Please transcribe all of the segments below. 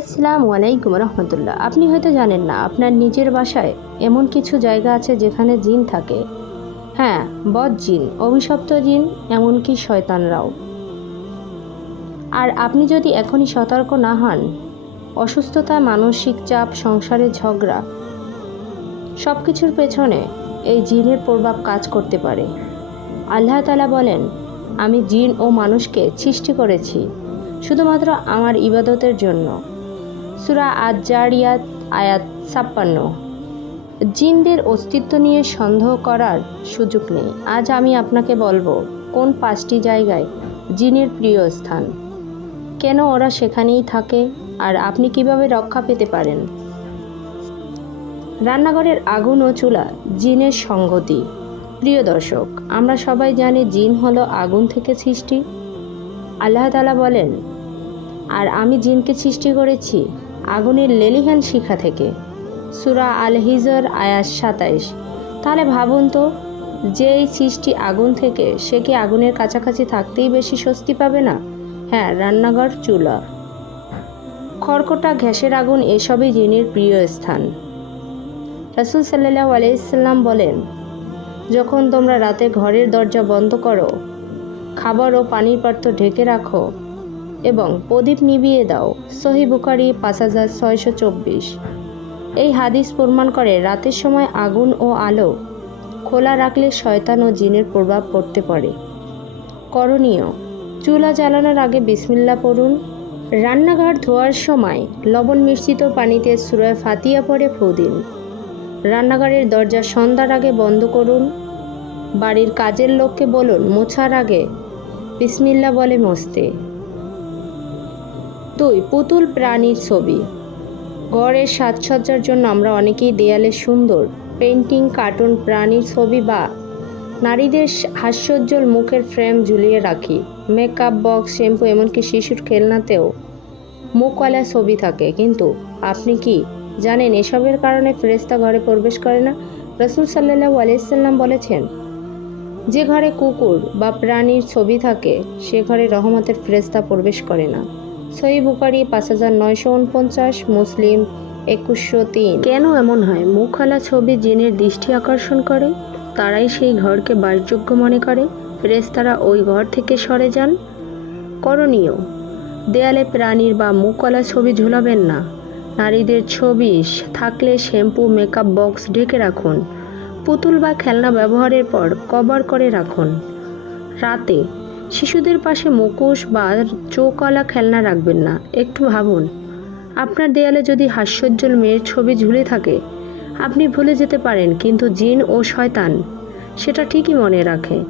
আসসালামু আলাইকুম রহমতুল্লাহ। আপনি হয়তো জানেন না, আপনার নিজের বাসায় এমন কিছু জায়গা আছে যেখানে জিন থাকে। হ্যাঁ বদ জিন, অভিশপ্ত জিন, এমনকি শয়তানরাও। আর আপনি যদি এখনই সতর্ক না হন, অসুস্থতা, মানসিক চাপ, সংসারে ঝগড়া সব কিছুর পেছনে এই জিনের প্রভাব কাজ করতে পারে। আল্লাহ তালা বলেন, আমি জিন ও মানুষকে সৃষ্টি করেছি, শুধুমাত্র আমার ইবাদতের জন্য। সুরা আজারিয়াত আয়াত ছাপ্পান্ন। জিনদের অস্তিত্ব নিয়ে সন্দেহ করার সুযোগ নেই। আজ আমি আপনাকে বলব, কোন পাঁচটি জায়গায় জিনের প্রিয় স্থান? কেন ওরা সেখানেই থাকে? আর আপনি কীভাবে রক্ষা পেতে পারেন? রান্নাঘরের আগুন ও চুলা জিনের সঙ্গতি। প্রিয় দর্শক, আমরা সবাই জানি জিন হলো আগুন থেকে সৃষ্টি। আল্লাহ তালা বলেন, আর আমি জিনকে সৃষ্টি করেছি আগুনের লেলিহান শিখা থেকে। সুরা আল হিজর আয়াস সাতাইশ। তাহলে ভাবুন তো, যে এই সৃষ্টি আগুন থেকে, সে কি আগুনের কাছাকাছি থাকতেই বেশি স্বস্তি পাবে না? হ্যাঁ রান্নাঘর, চুলা। খড়কটা ঘ্যাসের আগুন, এসবই জিনের প্রিয় স্থান। রাসুল সাল্লাহ আলাইসাল্লাম বলেন, যখন তোমরা রাতে ঘরের দরজা বন্ধ করো, খাবার ও পানির পাত্র ঢেকে রাখো এবং প্রদীপ নিভিয়ে দাও। সহি বুখারি পাঁচ হাজার ছয়শো চব্বিশ। এই হাদিস প্রমাণ করে রাতের সময় আগুন ও আলো খোলা রাখলে শয়তান ও জিনের প্রভাব পড়তে পারে। করণীয়, চুলা জ্বালানোর আগে বিসমিল্লা পড়ুন। রান্নাঘর ধোয়ার সময় লবণ মিশ্রিত পানিতে সুরয় ফাতিয়া পরে ফু দিন। রান্নাঘরের দরজা সন্ধ্যার আগে বন্ধ করুন। বাড়ির কাজের লোককে বলুন, মোছার আগে বিসমিল্লা বলে মসতে। দুই পুতুল প্রাণীর ছবি। ঘরের সাজসজ্জার জন্য আমরা অনেকেই দেয়ালে সুন্দর পেন্টিং কার্টুন প্রাণীর ছবি বা নারীদের হাস্যোজ্জ্বল মুখের ফ্রেম ঝুলিয়ে রাখি। মেকআপ বক্স, শ্যাম্পু এমনকি শিশুর খেলনাতেও মুখওয়ালা ছবি থাকে। কিন্তু আপনি কি জানেন এসবের কারণে ফেরেস্তা ঘরে প্রবেশ করে না? রসুল সাল্লাহ আলাইসাল্লাম বলেছেন, যে ঘরে কুকুর বা প্রাণীর ছবি থাকে, সে ঘরে রহমতের ফেরেস্তা প্রবেশ করে না। সই বুকারি পাঁচ হাজার নয়শো উনপঞ্চাশ, মুসলিম একুশশো তিন। কেন এমন হয়? মুখওয়ালা ছবি জিনের দৃষ্টি আকর্ষণ করে, তারাই সেই ঘরকে বাসযোগ্য মনে করে ফেরেস্তারা ওই ঘর থেকে সরে যান? করণীয়, দেয়ালে প্রাণীর বা মুখওয়ালা ছবি ঝুলাবেন না। নারীদের ছবি থাকলে শ্যাম্পু, মেকআপ বক্স ঢেকে রাখুন। পুতুল বা খেলনা ব্যবহারের পর কভার করে রাখুন। রাতে শিশুদের পাশে মুখোশ বা চৌকলা খেলনা রাখবেন না। একটু ভাবুন। আপনার দেয়ালে যদি হাস্যোজ্জ্বল মেয়ের ছবি ঝুলে থাকে, আপনি ভুলে যেতে পারেন কিন্তু জিন ও শয়তান, সেটা ঠিকই মনে রাখে।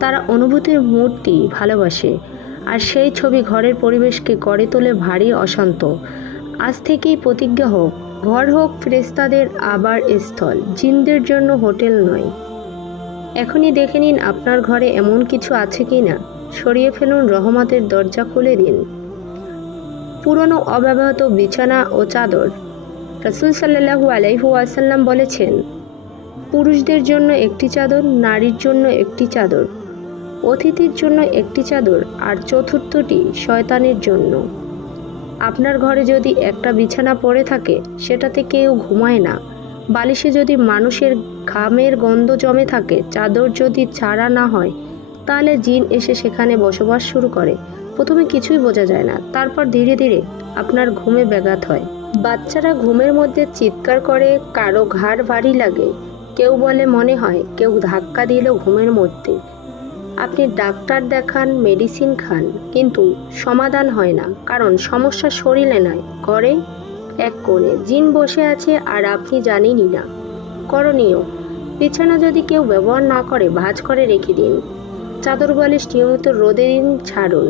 তারা অনুভূতির মূর্তি ভালোবাসে আর সেই ছবি ঘরের পরিবেশকে গড়ে তোলে ভারী অশান্ত। আজ থেকেই প্রতিজ্ঞা হোক, ঘর হোক ফ্রেস্তাদের আবার স্থল। জিনদের জন্য হোটেল নয়। এখনই দেখে নিন আপনার ঘরে এমন কিছু আছে কি না সরিয়ে ফেলুন রহমতের দরজা খুলে দিন। পুরনো অব্যবহৃত বিছানা ও চাদর। রসুল সাল্লাহু আলাইহু আসাল্লাম বলেছেন, পুরুষদের জন্য একটি চাদর, নারীর জন্য একটি চাদর, অতিথির জন্য একটি চাদর আর চতুর্থটি শয়তানের জন্য। আপনার ঘরে যদি একটা বিছানা পড়ে থাকে, সেটাতে কেউ ঘুমায় না। বালিশে যদি মানুষের ঘামের গন্ধ জমে থাকে, চাদর যদি ছাড়া না হয় তাহলে জিন এসে সেখানে বসবাস শুরু করে। প্রথমে কিছুই বোঝা যায় না। তারপর ধীরে ধীরে আপনার ঘুমে ব্যাঘাত হয়। বাচ্চারা ঘুমের মধ্যে চিৎকার করে, কারও ঘাড় ভারী লাগে। কেউ বলে মনে হয়, কেউ ধাক্কা দিল ঘুমের মধ্যে। আপনি ডাক্তার দেখান, মেডিসিন খান, কিন্তু সমাধান হয় না। কারণ সমস্যা শরীরে নয়, ঘরে এক কোণে। জিন বসে আছে আর আপনি জানেনই না। করণীয়, বিছানা যদি কেউ ব্যবহার না করে, ভাজ করে রেখে দিন। চাদর বালিশ নিয়মিত রোদে দিন ছাড়ুন।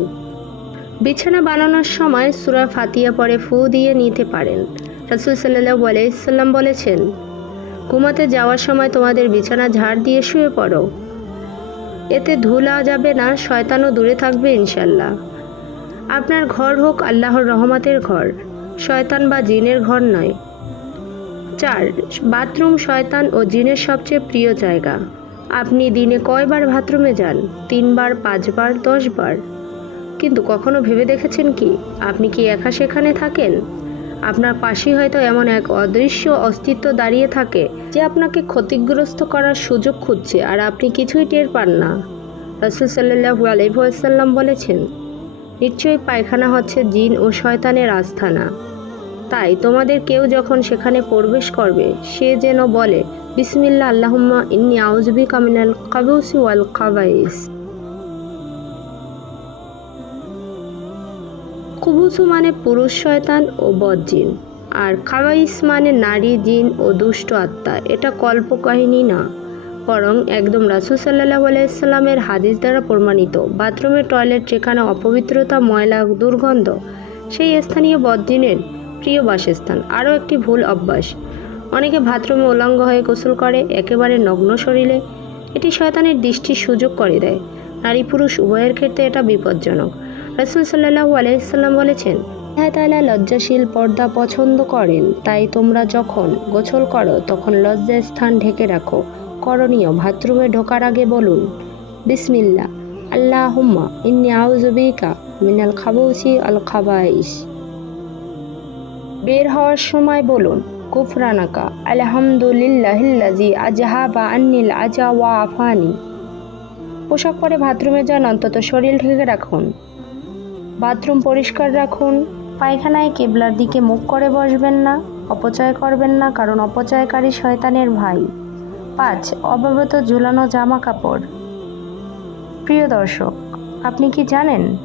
বিছানা বানানোর সময় সুরা ফাতিয়া পরে ফু দিয়ে নিতে পারেন। রাসুল সাল্লাহ আলাইসাল্লাম বলেছেন, ঘুমাতে যাওয়ার সময় তোমাদের বিছানা ঝাড় দিয়ে শুয়ে পড়ো। এতে ধুলা যাবে না, শয়তানও দূরে থাকবে ইনশাল্লাহ আপনার ঘর হোক আল্লাহর রহমতের ঘর, শয়তান বা জিনের ঘর নয়। চার, বাথরুম শয়তান ও জিনের সবচেয়ে প্রিয় জায়গা। আপনি দিনে কয়বার বাথরুমে যান? তিনবার, পাঁচবার, দশবার? কিন্তু কখনো ভেবে দেখেছেন কি? আপনি কি একা সেখানে থাকেন? আপনার পাশেই হয়তো এমন এক অদৃশ্য অস্তিত্ব দাঁড়িয়ে থাকে যে আপনাকে ক্ষতিগ্রস্ত করার সুযোগ খুঁজছে আর আপনি কিছুই টের পান না। রসুল সাল্লাহু আলহাম বলেছেন, নিশ্চয়ই পায়খানা হচ্ছে জিন ও শয়তানের আস্থানা। তাই তোমাদের কেউ যখন সেখানে প্রবেশ করবে, সে যেন বলে বিসমিল্লা আল্লাহুম্মা ইন্নি আউজবি কামিনাল কাবুসি ওয়াল কাবাইস কুবুসু মানে পুরুষ শয়তান ও বজ্জিন আর কাবাইস মানে নারী, জিন ও দুষ্ট আত্মা। এটা কল্পকাহিনী না, বরং একদম রাসুল সাল্লাহ আলাইসাল্লামের হাদিস দ্বারা প্রমাণিত। বাথরুমের টয়লেট, যেখানে অপবিত্রতা, ময়লা, দুর্গন্ধ, সেই স্থানীয় বজ্জিনের প্রিয় বাসস্থান। আরও একটি ভুল অভ্যাস অনেকে বাথরুমে উলঙ্গ হয়ে গোসল করে, একেবারে নগ্ন শরীরে। এটি শয়তানের দৃষ্টির সুযোগ করে দেয়। নারী পুরুষ উভয়ের ক্ষেত্রে এটা বিপজ্জনক। রসুল সাল্লাহু আলাইসাল্লাম বলেছেন, আল্লাহ তাআলা লজ্জাশীল পর্দা পছন্দ করেন, তাই তোমরা যখন গোসল করো, তখন লজ্জার স্থান ঢেকে রাখো। করণীয়, বাথরুমে ঢোকার আগে বলুন বিসমিল্লা আল্লাহ হুম্মা ইন্নি আউজুবিকা মিনাল খাবুসি আল খাবাইস বের হওয়ার সময় বলুন কুফরানাকা। আলহামদুলিল্লাহিল্লাজি আজহাবা আন্নিল আজা ওয়া আফানি। পোশাক পরে বাথরুমে যান, অন্তত শরীর ঢেকে রাখুন। বাথরুম পরিষ্কার রাখুন। পায়খানায় কেবলার দিকে মুখ করে বসবেন না, অপচয় করবেন না, কারণ অপচয়কারী শয়তানের ভাই। পাঁচ, অব্যবহৃত ঝুলানো জামা কাপড় প্রিয় দর্শক, আপনি কি জানেন?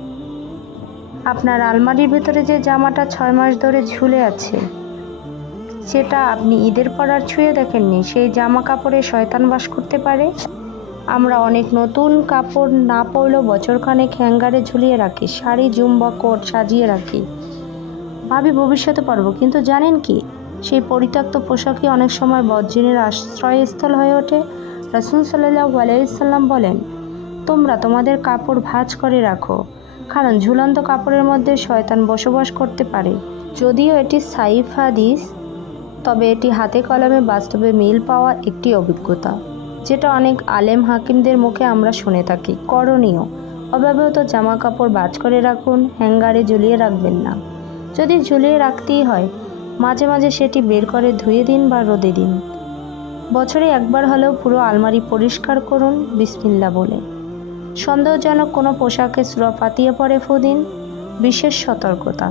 আপনার আলমারির ভেতরে যে জামাটা ছয় মাস ধরে ঝুলে আছে সেটা আপনি ঈদের পর আর ছুঁয়ে দেখেননি। সেই জামা কাপড়ে শয়তান বাস করতে পারে। আমরা অনেক নতুন কাপড় না পরলেও বছরখানেক হ্যাঙ্গারে ঝুলিয়ে রাখি, শাড়ি, জুম্বা, কোট সাজিয়ে রাখি। ভাবি ভবিষ্যতে পারব, কিন্তু জানেন কি? সেই পরিত্যক্ত পোশাকই অনেক সময় বজ্জিনের আশ্রয়স্থল হয়ে ওঠে। রাসুল সাল্লাহ আলাইসাল্লাম বলেন, তোমরা তোমাদের কাপড় ভাঁজ করে রাখো, কারণ ঝুলন্ত কাপড়ের মধ্যে শয়তান বসবাস করতে পারে। যদিও এটি সাইফ হাদিস তবে এটি হাতে কলমে বাস্তবে মিল পাওয়া একটি অভিজ্ঞতা, যেটা অনেক আলেম হাকিমদের মুখে আমরা শুনে থাকি। করণীয়, অব্যবহৃত জামা কাপড় বাজ করে রাখুন, হ্যাঙ্গারে ঝুলিয়ে রাখবেন না। যদি ঝুলিয়ে রাখতেই হয়, মাঝে মাঝে সেটি বের করে ধুয়ে দিন বা রোদে দিন। বছরে একবার হলেও পুরো আলমারি পরিষ্কার করুন বিসমিল্লা বলে। সন্দেহজনক কোনো পোশাকে সুরা পাতিয়ে পরে ফুদিন বিশেষ সতর্কতা।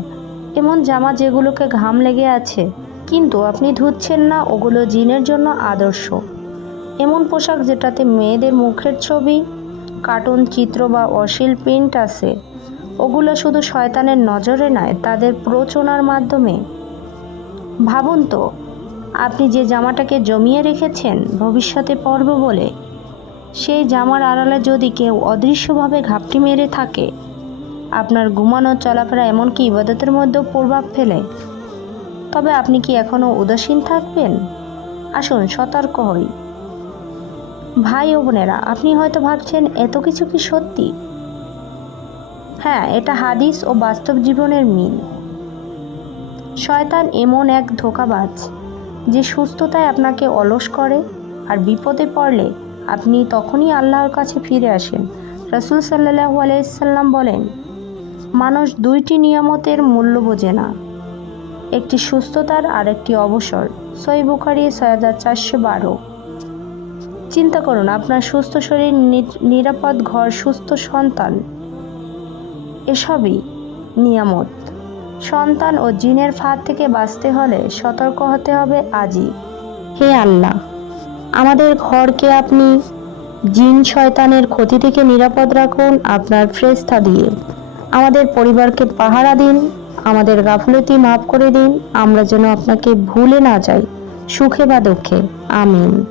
এমন জামা যেগুলোকে ঘাম লেগে আছে কিন্তু আপনি ধুচ্ছেন না, ওগুলো জিনের জন্য আদর্শ। এমন পোশাক যেটাতে মেয়েদের মুখের ছবি, কার্টুন চিত্র বা অশ্লীল প্রিন্ট আছে, ওগুলো শুধু শয়তানের নজরে নয়, তাদের প্রচনার মাধ্যমে। ভাবুন তো, আপনি যে জামাটাকে জমিয়ে রেখেছেন, ভবিষ্যতে পর্ব বলে, সেই জামার আড়ালে যদি কেউ অদৃশ্যভাবে ঘাপটি মেরে থাকে, আপনার ঘুমানো চলাফেরা এমনকি ইবাদতের মধ্যেও প্রভাব ফেলে। তবে আপনি কি এখনও উদাসীন থাকবেন? আসুন, সতর্ক হই। ভাই ও বোনেরা, আপনি হয়তো ভাবছেন, এত কিছু কি সত্যি? হ্যাঁ এটা হাদিস ও বাস্তব জীবনের মিল। শয়তান এমন এক ধোকাবাজ, যে সুস্থতায় আপনাকে অলস করে আর বিপদে পড়লে আপনি তখনই আল্লাহর কাছে ফিরে আসেন। রসুল সাল্লাহু আলাইসাল্লাম বলেন, মানুষ দুইটি নিয়ামতের মূল্য বোঝে না। একটি সুস্থতার আর একটি অবসর। সই বুখারি, ছয় হাজার চারশো বারো। চিন্তা করুন, আপনার সুস্থ শরীর নিরাপদ ঘর, সুস্থ সন্তান, এসবই নিয়ামত। সন্তান ও জিনের ফাঁদ থেকে বাঁচতে হলে সতর্ক হতে হবে আজই। হে আল্লাহ, আমাদের ঘরকে আপনি জিন শয়তানের ক্ষতি থেকে নিরাপদ রাখুন, আপনার ফ্রেস্তা দিয়ে। আমাদের পরিবারকে পাহারা দিন। আমাদের গাফলতি মাফ করে দিন, আমরা যেন আপনাকে ভুলে না যাই। সুখে বা দুঃখে, আমিন।